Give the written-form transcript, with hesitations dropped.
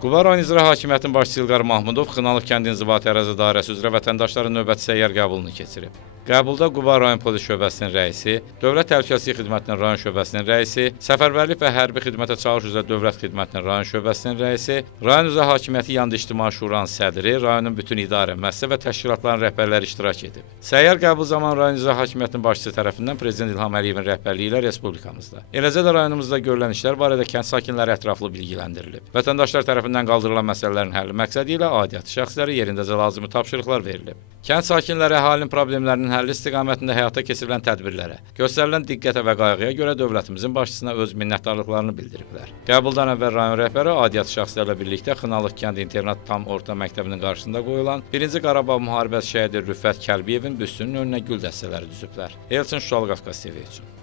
Quba rayon İcra Hakimiyyətinin başçısı İlqar Mahmudov Xınalıq kənd inzibati ərazi dairəsi üzrə vətəndaşların növbəti səyyar qəbulunu keçirib. Qəbulda Quba rayon polis şöbəsinin rəisi, Dövlət Təhlükəsizlik Xidmətinin rayon şöbəsinin rəisi, Səfərbərlik və Hərbi Xidmətə Çağırış üzrə Dövlət Xidmətinin rayon şöbəsinin rəisi, rayon İcra Hakimiyyəti yandı İctimai Şuranın sədri, rayonun bütün idarə, müəssisə və təşkilatların rəhbərləri iştirak edib. Səyyar qəbul zamanı rayon İcra Hakimiyyətinin başçısı tərəfindən Prezident İlham Əliyevin rəhbərliyi ilə respublikamızda, eləcə də rayonumuzda görülən işlər barədə kənd sakinləri ətraflı bilgiləndirilib. Vətəndaşlar tərəfindən qaldırılan məsələlərin həlli məqsədi ilə aidiyyatı şəxslərə yerindəcə lazımi tapşırıqlar verilib. Kənd sakinləri əhalinin problemlərinin həlli istiqamətində həyata keçirilən tədbirlərə, göstərilən diqqətə və qayğıya görə dövlətimizin başçısına öz minnətdarlıqlarını bildiriblər. Qəbuldan əvvəl rayon rəhbəri aidiyyatı şəxslərlə birlikdə Xınalıq kənd internat tam orta məktəbinin qarşısında qoyulan 1-ci Qarabağ müharibəsi şəhidi Rüffət Kəlbiyevin büstünün önünə gül dəstələri düzüblər. Elçin Şuşalı Qafqaz TV üçün.